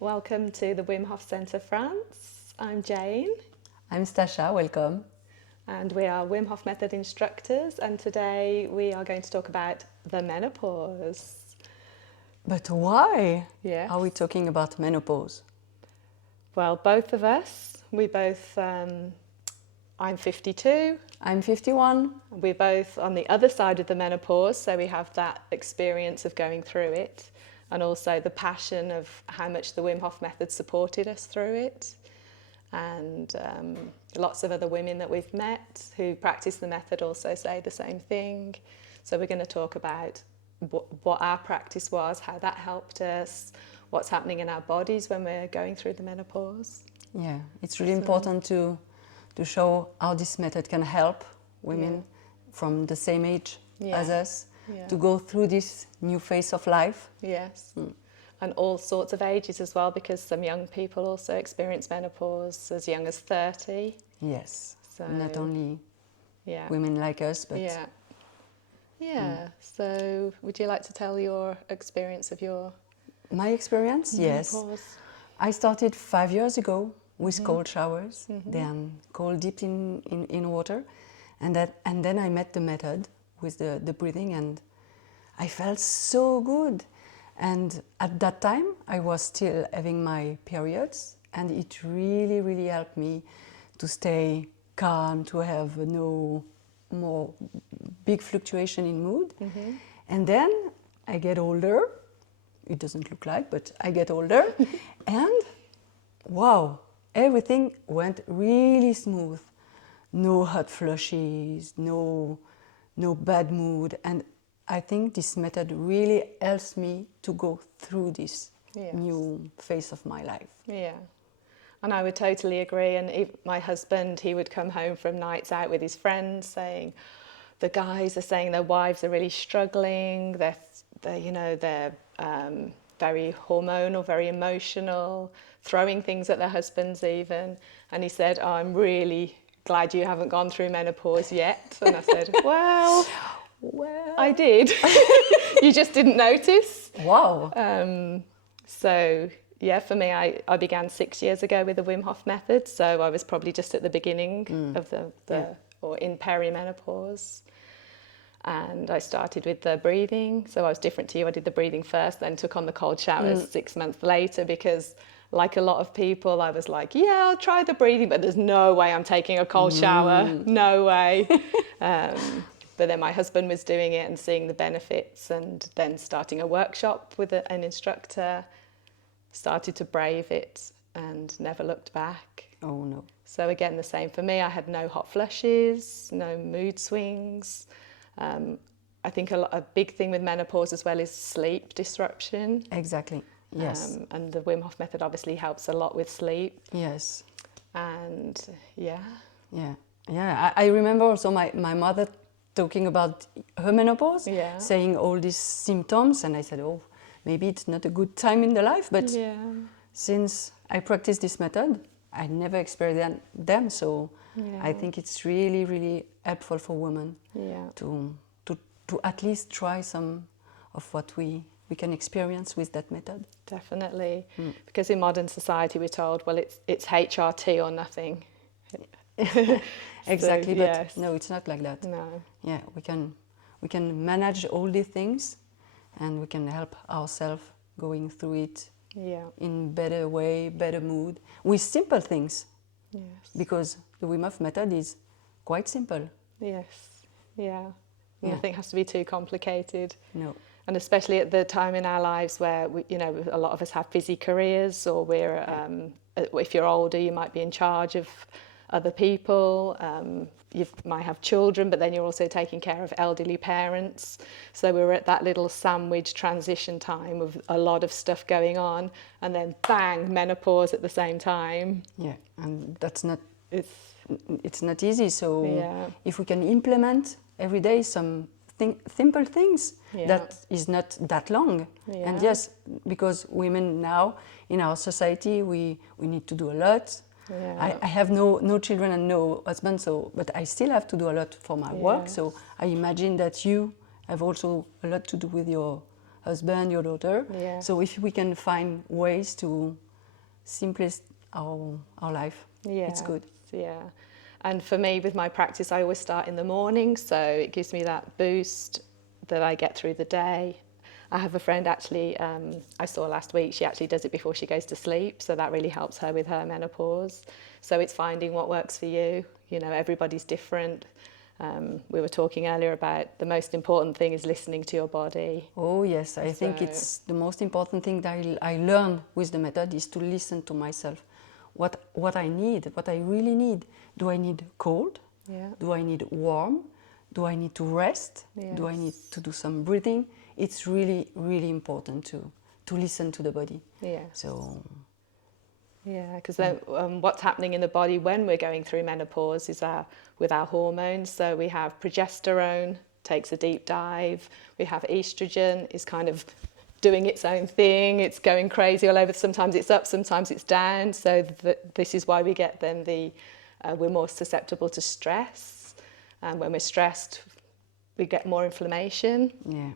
Welcome to the Wim Hof Centre France. I'm Jane I'm Stasha, welcome. and we are Wim Hof Method instructors, and today we are going to talk about the menopause. But why Yes. are we talking about menopause? Well, both of us, I'm 52. I'm 51. We're both on the other side of the menopause, so we have that experience of going through it and also the passion of how much the Wim Hof Method supported us through it. And lots of other women that we've met who practice the method also say the same thing. So we're going to talk about what our practice was, how that helped us, what's happening in our bodies when we're going through the menopause. Yeah, it's really important to show how this method can help women from the same age as us to go through this new phase of life. Yes. And all sorts of ages as well, because some young people also experience menopause as young as 30. Yes, So, not only yeah. women like us, but Yeah. So would you like to tell your experience of your my experience, yes. menopause? I started 5 years ago with cold showers, then cold dipped in water, and then I met the method with the breathing, and I felt so good. And at that time, I was still having my periods, and it really, really helped me to stay calm, to have no more big fluctuation in mood. And then I get older. It doesn't look like, but I get older, and wow, everything went really smooth. No hot flushes, no bad mood, and I think this method really helps me to go through this new phase of my life. Yeah. And I would totally agree. And my husband, he would come home from nights out with his friends saying, the guys are saying their wives are really struggling. They're very hormonal, very emotional, throwing things at their husbands even. And he said, oh, I'm really glad you haven't gone through menopause yet. And I said, well, I did. You just didn't notice. Wow. So yeah, for me, I began 6 years ago with the Wim Hof Method. So I was probably just at the beginning of or in perimenopause. And I started with the breathing. So I was different to you. I did the breathing first, then took on the cold showers 6 months later, because like a lot of people, I was like, yeah, I'll try the breathing, but there's no way I'm taking a cold shower. No way. But then my husband was doing it and seeing the benefits, and then starting a workshop with an instructor, started to brave it and never looked back. Oh no. So again, the same for me. I had no hot flushes, no mood swings. I think a big thing with menopause as well is sleep disruption. Exactly. Yes. And the Wim Hof Method obviously helps a lot with sleep. Yes. And yeah. I remember also my mother talking about her menopause, Yeah. saying all these symptoms, and I said, oh, maybe it's not a good time in the life, but since I practice this method, I never experienced them, so I think it's really, really helpful for women to at least try some of what we can experience with that method. Definitely, because in modern society we're told, well, it's HRT or nothing. Exactly, So, but yes. no, it's not like that. No. Yeah, we can manage all these things, and we can help ourselves going through it in better way, better mood, with simple things. Yes. Because the Wim Hof method is quite simple. Yes. Yeah. Nothing has to be too complicated. No. And especially at the time in our lives where a lot of us have busy careers, or if you're older, you might be in charge of other people. You might have children, but then you're also taking care of elderly parents. So we were at that little sandwich transition time with a lot of stuff going on, and then bang, menopause at the same time. Yeah, and that's not. It's not easy. So if we can implement every day some simple things that is not that long. And yes, because women now in our society, we need to do a lot. I have no children and no husband, but I still have to do a lot for my work. So I imagine that you have also a lot to do with your husband, your daughter. So if we can find ways to simplest our life. Yeah. It's good. Yeah. And for me, with my practice, I always start in the morning, so it gives me that boost that I get through the day. I have a friend actually, I saw last week, she actually does it before she goes to sleep, so that really helps her with her menopause. So it's finding what works for you. You know, everybody's different. We were talking earlier about the most important thing is listening to your body. Oh yes, I think it's the most important thing that I learned with the method is to listen to myself. What I need, what I really need. Do I need cold? Yeah. Do I need warm? Do I need to rest? Yes. Do I need to do some breathing? It's really, really important to listen to the body. Yeah. So. Yeah, because then what's happening in the body when we're going through menopause is with our hormones. So we have progesterone, takes a deep dive. We have estrogen, is kind of doing its own thing. It's going crazy all over. Sometimes it's up, sometimes it's down. So this is why we get then we're more susceptible to stress. And when we're stressed, we get more inflammation. Yeah.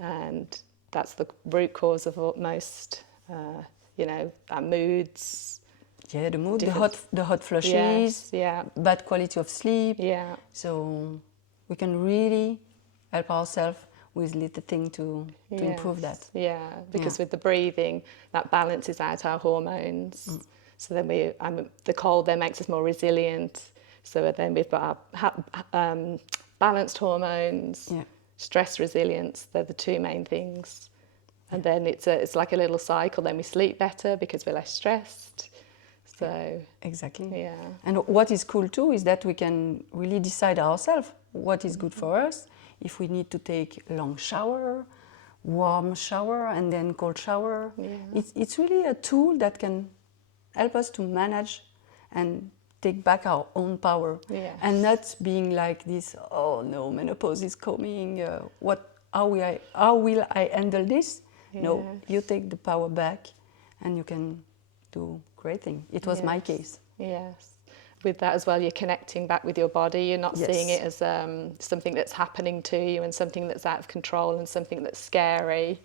And that's the root cause of most, our moods. Yeah, the mood, Different. the hot flushes, Yes, yeah. bad quality of sleep. Yeah. So we can really help ourselves with little thing to improve that. Yeah, because with the breathing, that balances out our hormones. So then the cold then makes us more resilient. So then we've got our balanced hormones, stress resilience. They're the two main things. And then it's like a little cycle. Then we sleep better because we're less stressed. So exactly. Yeah. And what is cool too is that we can really decide ourselves what is good for us. If we need to take a long shower, warm shower, and then cold shower, it's really a tool that can help us to manage and take back our own power, and not being like this. Oh no, menopause is coming. How will I handle this? No, you take the power back, and you can do great thing. It was my case. Yes. With that as well, you're connecting back with your body. You're not seeing it as something that's happening to you and something that's out of control and something that's scary.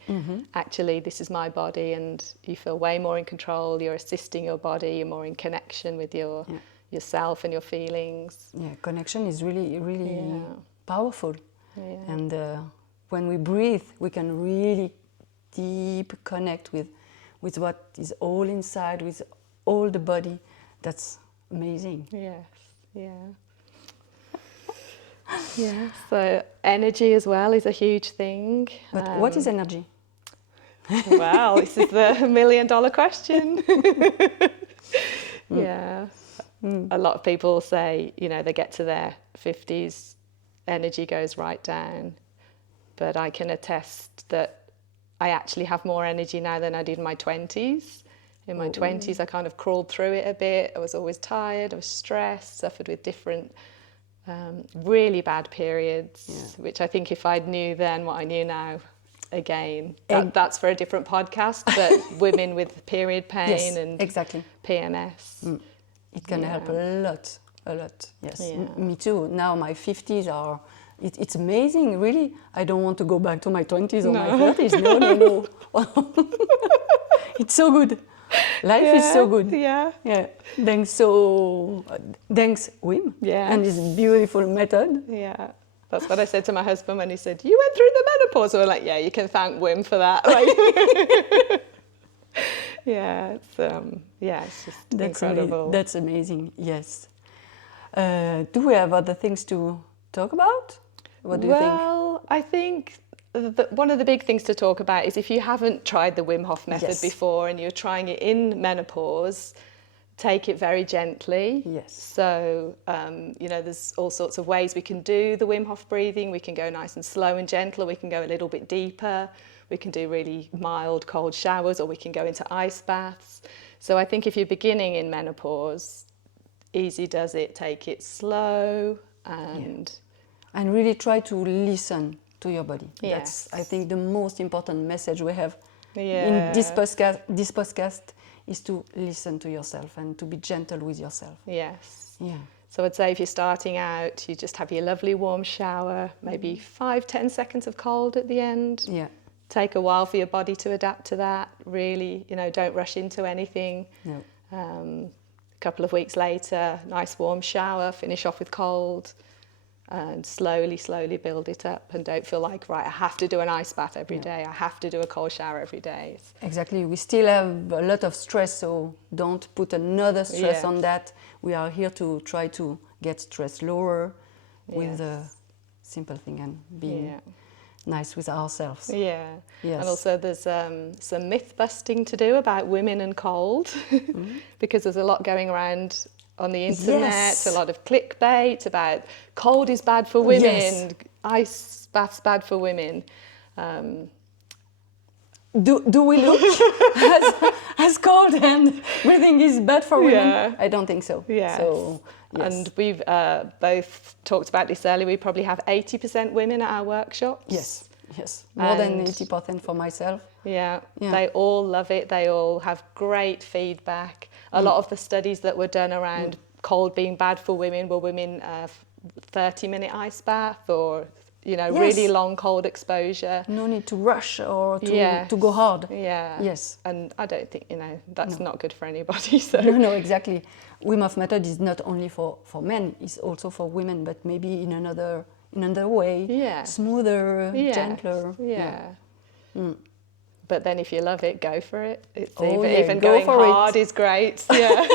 Actually, this is my body, and you feel way more in control. You're assisting your body. You're more in connection with yourself and your feelings. Yeah, connection is really, really powerful. Yeah. And when we breathe, we can really deep connect with what is all inside, with all the body. That's amazing. Yes, yeah. Yeah, so energy as well is a huge thing. But what is energy? Wow, this is the $1 million question. Yeah. A lot of people say, they get to their 50s, energy goes right down. But I can attest that I actually have more energy now than I did in my 20s. In my 20s, I kind of crawled through it a bit. I was always tired, I was stressed, suffered with different really bad periods, which I think if I'd knew then what I knew now, again, that's for a different podcast, but women with period pain and PMS. It can help a lot, yes. Yeah. Me too. Now my 50s are, it's amazing, really. I don't want to go back to my 20s or my 30s. No. It's so good. Life is so good. Yeah. Thanks Wim. Yeah. And his beautiful method. Yeah. That's what I said to my husband when he said, "You went through the menopause." We were like, "Yeah, you can thank Wim for that." It's just incredible. That's amazing. Yes. Do we have other things to talk about? What do you think? Well, I think one of the big things to talk about is if you haven't tried the Wim Hof Method before and you're trying it in menopause, take it very gently. Yes. So, there's all sorts of ways we can do the Wim Hof breathing. We can go nice and slow and gentle. We can go a little bit deeper. We can do really mild cold showers, or we can go into ice baths. So I think if you're beginning in menopause, easy does it. Take it slow and really try to listen to your body. Yes. That's, I think, the most important message we have in this podcast is to listen to yourself and to be gentle with yourself. Yes. Yeah. So I'd say if you're starting out, you just have your lovely warm shower, maybe 5-10 seconds of cold at the end. Yeah. take a while for your body to adapt to that. Really, don't rush into anything. No. A couple of weeks later, nice warm shower, finish off with cold, and slowly build it up, and don't feel like, right, I have to do an ice bath every day, I have to do a cold shower every day. Exactly. We still have a lot of stress, so don't put another stress on that. We are here to try to get stress lower with a simple thing and being nice with ourselves. Yeah. Yes. And also there's some myth busting to do about women and cold because there's a lot going around on the internet, a lot of clickbait about cold is bad for women, ice bath's bad for women. Do we look as cold and breathing is bad for women? Yeah. I don't think so. Yes. So, yes. And we've both talked about this earlier. We probably have 80% women at our workshops. Yes. More than 80% for myself. Yeah, they all love it. They all have great feedback. A lot of the studies that were done around cold being bad for women were women 30-minute ice bath or really long cold exposure. No need to rush or to go hard. Yeah. Yes. And I don't think, that's not good for anybody. So. No, exactly. Wim Hof Method is not only for men, it's also for women, but maybe in another way. Yeah. Smoother, gentler. Yeah. But then if you love it, go for it. It's even even going hard is great. Yeah.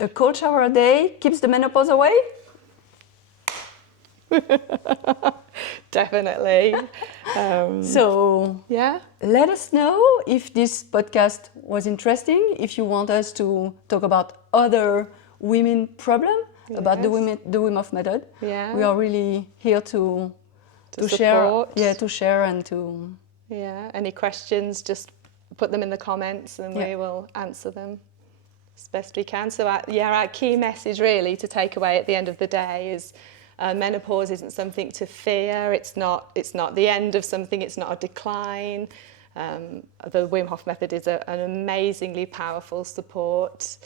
A cold shower a day keeps the menopause away? Definitely. So let us know if this podcast was interesting, if you want us to talk about other women problem, about the Wim Hof Method. We are really here to share. To share and to... Yeah, any questions, just put them in the comments and we will answer them as best we can. So our key message really to take away at the end of the day is menopause isn't something to fear. It's not the end of something. It's not a decline. The Wim Hof Method is an amazingly powerful support,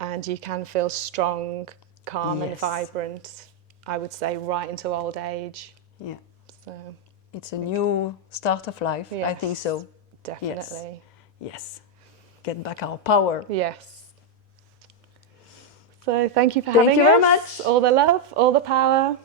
and you can feel strong, calm and vibrant, I would say, right into old age. Yeah. So it's a new start of life. Yes, I think so. Definitely. Yes. Get back our power. Yes. So thank you for having us. Thank you very much. All the love, all the power.